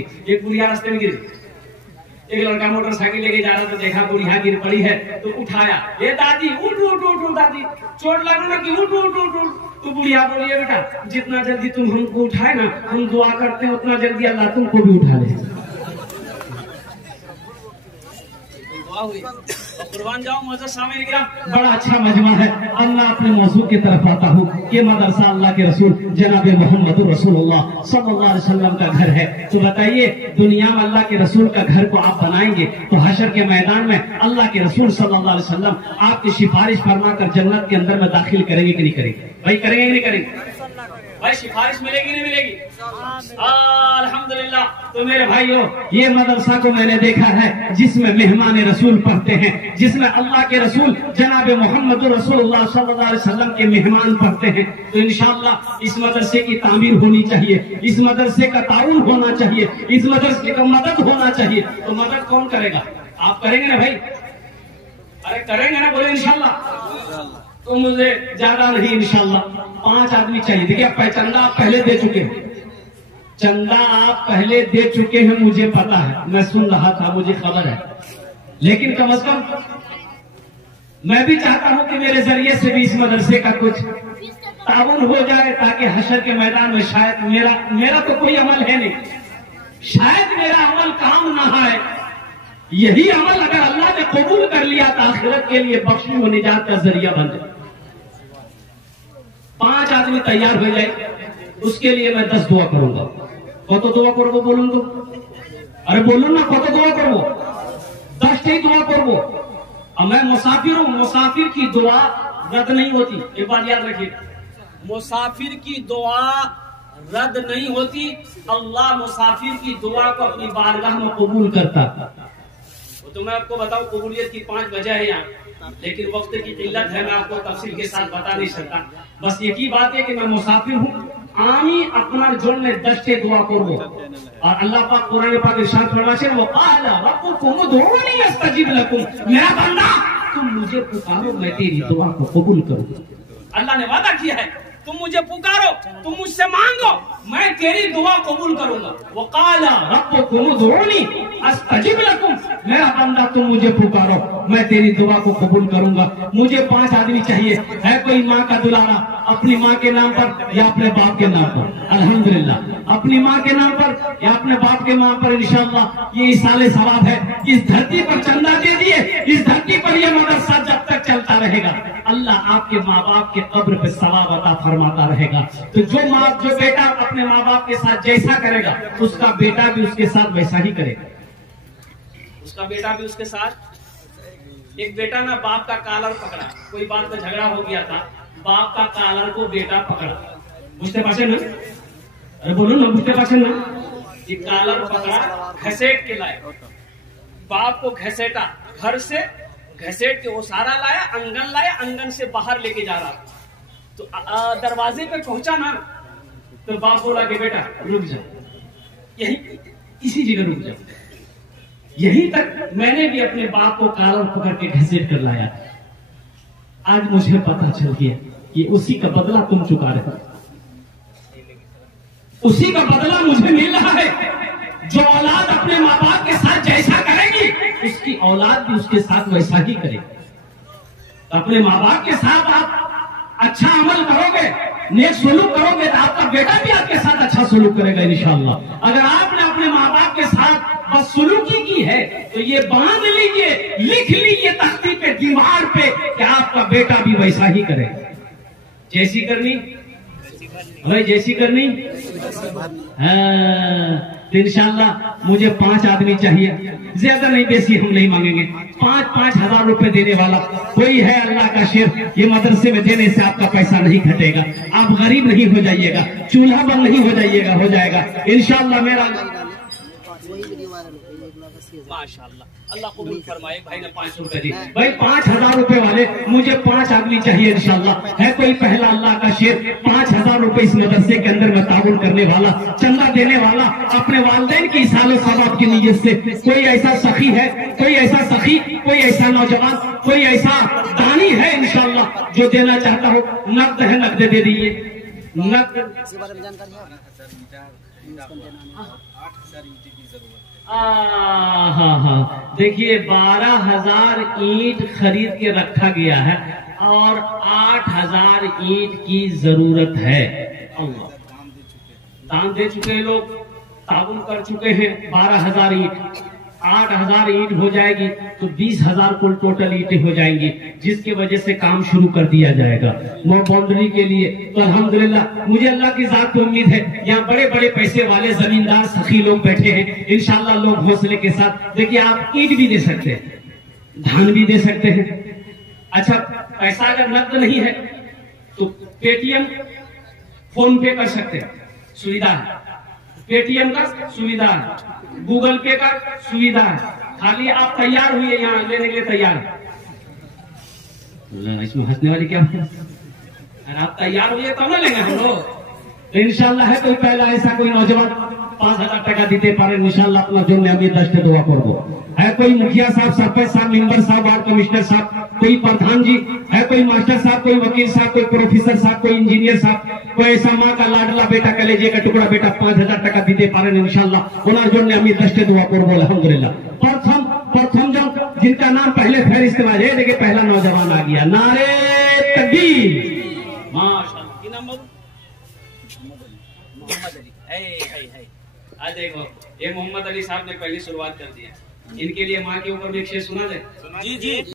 एक बुढ़िया रास्ते में गिरी। एक लड़का मोटरसाइकिल लेके जा रहा था, देखा बुढ़िया गिर पड़ी है तो उठाया, ये दादी उठ उठ उठ उठ दादी, चोट लगने लगी, उठ उठ उठ उठ। तो बुढ़िया बोली, बेटा जितना जल्दी तुम हमको उठाए ना, हम दुआ करते हैं उतना जल्दी अल्लाह तुमको भी उठा ले। कुर्बान जाओ मदरसा में निकला, बड़ा अच्छा मजमा है। अल्लाह अपने मौजू की तरफ आता हूँ। ये मदरसा अल्लाह के रसूल जनाब मोहम्मद रसूलुल्लाह सल्लल्लाहु अलैहि वसल्लम का घर है। तो बताइए, दुनिया में अल्लाह के रसूल का घर को आप बनाएंगे तो हशर के मैदान में अल्लाह के रसूल सल्लल्लाहु अलैहि वसल्लम आपकी सिफारिश फरमाकर जन्नत के अंदर में दाखिल करेंगे कि नहीं करेंगे? भाई करेंगे कि नहीं करेंगे? भाई सिफारिश मिलेगी नहीं मिलेगी? अल्हम्दुलिल्लाह। तो मेरे भाइयों, ये मदरसा को मैंने देखा है जिसमें मेहमान रसूल पढ़ते हैं, जिसमें अल्लाह के रसूल जनाब मोहम्मद रसूलुल्लाह सल्लल्लाहु अलैहि वसल्लम के मेहमान पढ़ते हैं। तो इंशाअल्लाह इस मदरसे की तामीर होनी चाहिए, इस मदरसे का ताउन होना चाहिए, इस मदरसे का मदद होना चाहिए। तो मदद कौन करेगा? आप करेंगे ना भाई? अरे करेंगे ना, बोले इंशाअल्लाह। तो मुझे ज्यादा नहीं, इंशाअल्लाह 5 आदमी चाहिए। देखिए, चंदा आप पहले दे चुके हैं, चंदा आप पहले दे चुके हैं, मुझे पता है, मैं सुन रहा था, मुझे खबर है। लेकिन कम से कम मैं भी चाहता हूं कि मेरे जरिए से भी इस मदरसे का कुछ ताउन हो जाए, ताकि हशर के मैदान में शायद मेरा तो कोई अमल है नहीं, शायद मेरा अमल काम ना आए। यही अमल अगर अल्लाह ने कबूल कर लिया तो आखिरत के लिए बख्शी व निजात का जरिया बन जाए। 5 आदमी तैयार हो जाए, उसके लिए मैं 10 दुआ करूंगा। कत दुआ करबो बोलूं तो? अरे बोलूं ना, कत दुआ करबो? 10 ही दुआ करबो। और मैं मुसाफिर हूं, मुसाफिर की दुआ रद्द नहीं होती, एक बात याद रखिए, मुसाफिर की दुआ रद्द नहीं होती। अल्लाह मुसाफिर की दुआ को अपनी बारगाह में कबूल करता। तो मैं आपको बताऊं, कबूलियत की 5 वजह है यहाँ, लेकिन वक्त की किल्लत है, मैं आपको तफसील के साथ बता नहीं सकता। बस एक ही बात है कि मैं मुसाफिर हूँ, आमी अपना जोड़ने 10 से दुआ करो। और अल्लाह पाक कुरान पाक इरशाद फरमाते हैं, वो क़ाला रब्बुकुम उदऊनी अस्तजिब लकुम, मेरा बंदा तुम मुझे पुकारो, मैं तेरी दुआ को कबूल करूँ। अल्लाह ने वादा किया है, तुम मुझे पुकारो, तुम मुझसे मांगो, मैं तेरी दुआ कबूल करूंगा। वो क़ाला रब्बुकुम उदऊनी अस्तजिब लकुम, मेरा बंदा तुम मुझे पुकारो, मैं तेरी दुआ को कबूल करूंगा। मुझे 5 आदमी चाहिए। है कोई माँ का दुलारा अपनी माँ के नाम पर या अपने बाप के नाम पर? अल्हम्दुलिल्लाह, अपनी माँ के नाम पर या अपने बाप के नाम पर इंशाअल्लाह ये इसाले सवाब है। इस धरती पर चंदा दे दिए, इस धरती पर यह मदरसा जब तक चलता रहेगा, अल्लाह आपके माँ बाप के कब्र पे सवाब अता फरमाता रहेगा। तो जो बेटा अपने माँ बाप के साथ जैसा करेगा, उसका बेटा भी उसके साथ वैसा ही करेगा, उसका बेटा भी उसके साथ। एक बेटा ना बाप का कॉलर पकड़ा, कोई बात में झगड़ा हो गया था, बाप का कॉलर को बेटा पकड़ा, बुझते पासे ना? अरे बोलो ना, बुझते पासे ना? ये कॉलर पकड़ा, घसेट के लाए, बाप को घसेटा, घर से घसेट के ओसारा लाया, अंगन लाया, अंगन से बाहर लेके जा रहा। तो दरवाजे पे पहुंचा ना, तो बाप बोला कि बेटा रुक जाओ, यही इसी जगह रुक जाओ। यहीं तक मैंने भी अपने बाप को कॉलर पकड़ के घसीट कर लाया। आज मुझे पता चल गया कि उसी का बदला तुम चुका रहे हो, उसी का बदला मुझे मिल रहा है। जो औलाद अपने माँ बाप के साथ जैसा करेगी, उसकी औलाद भी उसके साथ वैसा ही करेगी। अपने माँ बाप के साथ आप अच्छा अमल करोगे, नेक सुलूक करोगे, तो आपका बेटा भी आपके साथ अच्छा सुलूक करेगा इंशाअल्लाह। अगर आपने अपने माँ बाप के साथ बस सुलूकी की है, तो ये बांध लीजिए, लिख लीजिए तख्ती पे, दीवार पे, कि आपका बेटा भी वैसा ही करेगा। जैसी करनी भाई, जैसी करनी। तो इंशाअल्लाह मुझे 5 आदमी चाहिए, ज्यादा नहीं, बेसी हम नहीं मांगेंगे। 5-5 हजार रुपए देने वाला कोई है? अल्लाह का शेर, ये मदरसे में देने से आपका पैसा नहीं घटेगा, आप गरीब नहीं हो जाइएगा, चूल्हा बंद नहीं हो जाइएगा, हो जाएगा इंशाअल्लाह। मेरा माशाअल्लाह, अल्लाह कबूल फरमाए। भाई ने 500 रुपए दिए, भाई 5000 रुपए वाले, मुझे 5 आदमी चाहिए इंशाअल्लाह। है कोई पहला अल्लाह का शेर 5000 रुपए इस मदरसे के अंदर में ताउन करने वाला, चंदा देने वाला, अपने वालिदैन की इसाले सवाब की नीयत से? कोई ऐसा सखी है, कोई ऐसा सखी, कोई ऐसा नौजवान, कोई ऐसा दानी है इंशाअल्लाह जो देना चाहता हो? नकद है, नकद दे दीजिए। नकद 8,000 ईंट की जरूरत है। हाँ, देखिए 12,000 ईंट खरीद के रखा गया है और 8,000 ईंट की जरूरत है। दान दे चुके हैं लोग, ताउन कर चुके हैं 12,000 ईंट। 8,000 ईंट हो जाएगी तो 20,000 कुल टोटल ईंटें हो जाएंगी, जिसकी वजह से काम शुरू कर दिया जाएगा वो बाउंड्री के लिए। तो अल्हम्दुलिल्लाह मुझे अल्लाह की जात पे उम्मीद है, यहाँ बड़े बड़े पैसे वाले जमींदार सखी लोग बैठे हैं, इंशाल्लाह लोग हौसले के साथ। देखिए आप ईंट भी दे सकते हैं, धान भी दे सकते हैं। अच्छा, पैसा अगर नकद नहीं है तो पेटीएम फोन पे कर सकते हैं, सुविधा है। पेटीएम का सुविधा है, गूगल पे का सुविधा है। खाली आप तैयार हुए यहाँ लेने के लिए तैयार। इसमें हंसने वाली क्या है? अरे आप तैयार हुए तब ना लेंगे हम लोग। तो इंशाल्लाह है कोई पहला ऐसा कोई नौजवान 5,000 টাকা দিতে পারেন इंशाल्लाह আপনার জন্য আমি 10টা দোয়া করব। है कोई मुखिया साहब, सरपंच साहब, मेंबर साहब, वार्ड कमिश्नर साहब, कोई प्रधान जी है, कोई मास्टर साहब, कोई वकील साहब, कोई प्रोफेसर साहब, कोई इंजीनियर साहब, कोई ऐसा माँ का लाडला बेटा कलेजे का टुकड़ा बेटा 5,000 টাকা দিতে পারেন इंशाल्लाह ওনার জন্য আমি 10টা দোয়া করব अल्हम्दुलिल्लाह। प्रथम जो जिनका नाम पहले फहरिस्त में है, देखिए पहला नौजवान आ गया, नारे तकबीर। माशाअल्लाह, की नाम बोलो? मोहम्मद अली। है। आज देखो ये मोहम्मद अली साहब ने पहली शुरुआत कर दी है। इनके लिए माँ के ऊपर भी एक शेर सुना दे। जी।